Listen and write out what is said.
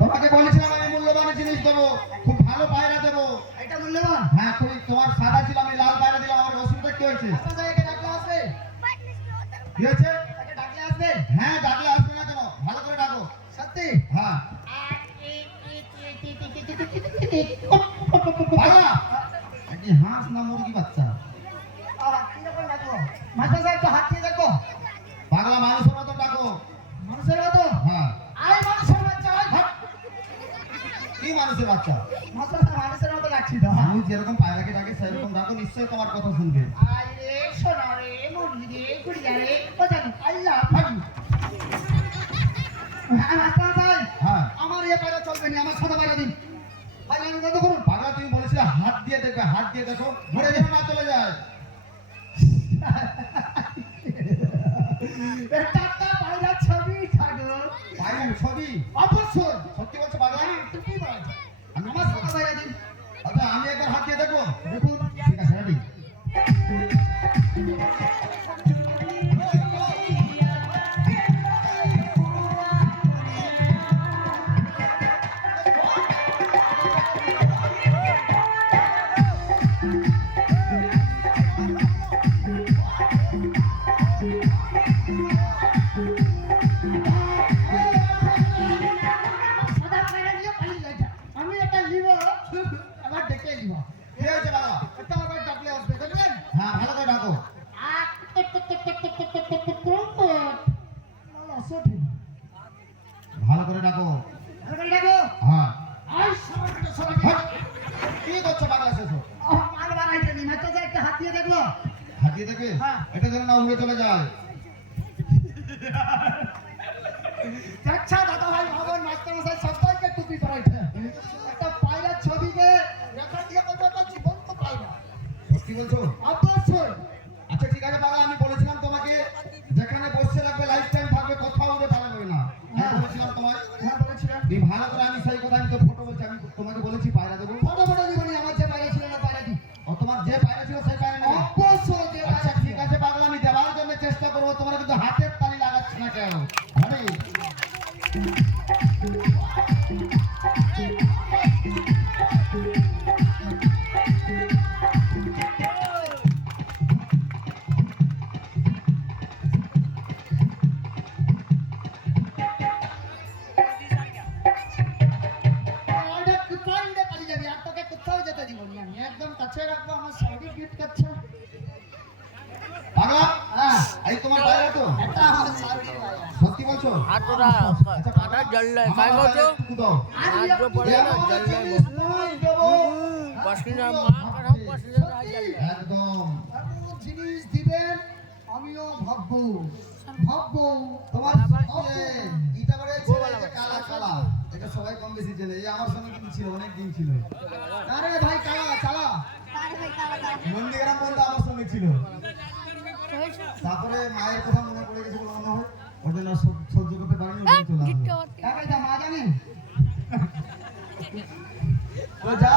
তোমাকে বলেছিলাম আমি মূল্যবান জিনিস দেবো, খুব ভালো পায়রা দেবো। এটা মূল্যবান? হ্যাঁ, তোমার সাদা ছিল, আমি লাল পায়রা দিলাম। আমার অসুবিধা কি হয়েছে? কি হয়েছে? হ্যাঁ, ডাকলে আসবে না কেন? ভালো করে ডাকো। সত্যি? হ্যাঁ। হাঁস না মুরগি বাচ্চা? মাস্টার সাহেব তো হাত দিয়ে দেখো। পাগলা মানুষের মতো ডাকো। মানুষের মতো? হ্যাঁ। আরে মানুষের বাচ্চা ভাই। কি মানুষের বাচ্চা? মাস্টার সাহেব মানুষের মতো ডাকছি তো। আমি যেরকম পায়রাকে ডাকে সেরকম ডাকো, নিশ্চয়ই তোমার কথা শুনবে। আরে সোনা রে, মুরগি রে, গুড়িয়া রে, ও জানো আল্লাহ ভাই। হ্যাঁ মাস্টার সাহেব। হ্যাঁ। আমার এই পায়রা চলবে না, আমার সাদা পায়রা দিন। ভাই আমি কত করুন? পাগলা তুমি বলেছিলে হাত দিয়ে দেখবে, হাত দিয়ে দেখো, মরে যেন না চলে যায়। এটা একটা পায়রা ছবি ঠাকুর। পায়রার ছবি? অবশ্যই। সত্যি বলছো পাগলা? তুমি বল। আমার সাদা পায়রা দিন। আচ্ছা, আমি একবার হাত দিয়ে দেখবো। দেখুন। ঠিক আছে, রেডি। সাদা পায়রা নিয়ে পালিয়ে যায়। আমি এটা নিব, আবার দেখে নিব। কি হয়েছে পাগলা? এটা আবার ডাকলে আসবে, দেখবেন? হ্যাঁ, ভালো করে ডাকো। ভালো করে ডাকো। হ্যাঁ। হাট! কি করছো পাগলা শেষো? হাত দিয়ে দেখবে? হ্যাঁ। এটা যেন না উড়ে চলে যায়। সত্যি বলছো? আচ্ছা ঠিক আছে পাগলা, আমি বলেছিলাম তোমাকে যেখানে বসে রাখবে লাইফ টাইম থাকবে, কোথাও উড়ে পালাবে না। হ্যাঁ। আমি বলেছিলাম তোমায়। তুমি ভালো করে, আমি সেই কথা, আমি তো ফটো বলছি, আমি তোমাকে বলেছি পায়রা দেবো। ও তোমার যে পায়রা ছিল সেই পায়রা নেবে? আচ্ছা ঠিক আছে পাগলা, আমি দেওয়ার জন্য চেষ্টা করবো। তোমরা কিন্তু হাতের তালি লাগাচ্ছে না কেন? আরে একদম কাছে রাখবো, আমার সবই গিফট করছে। পাগলা, হ্যাঁ, এই তোমার পায়রা তো? এটা আমার সবই পায়রা। সত্যি বলছো? আর আমার পায়রা একটু দাও। একদম। এমন জিনিস দিবেন আমিও ভাববো তোমার ইটা করে ছেলে যে কালা কালা, এটা সবাই কম বেশি চেনে। এই আমার সঙ্গে কিন্তু ছিল, অনেক দিন ছিল। আরে ভাই কালা চালা নন্দীগ্রাম বন্ধু আমার সঙ্গে ছিল। তারপরে মায়ের কথা মনে পড়ে গেছে বলে মনে হয়, ওর জন্য সহ্য করতে পারিনি, ওখানে চলে আসলো। মা জানেন তো যা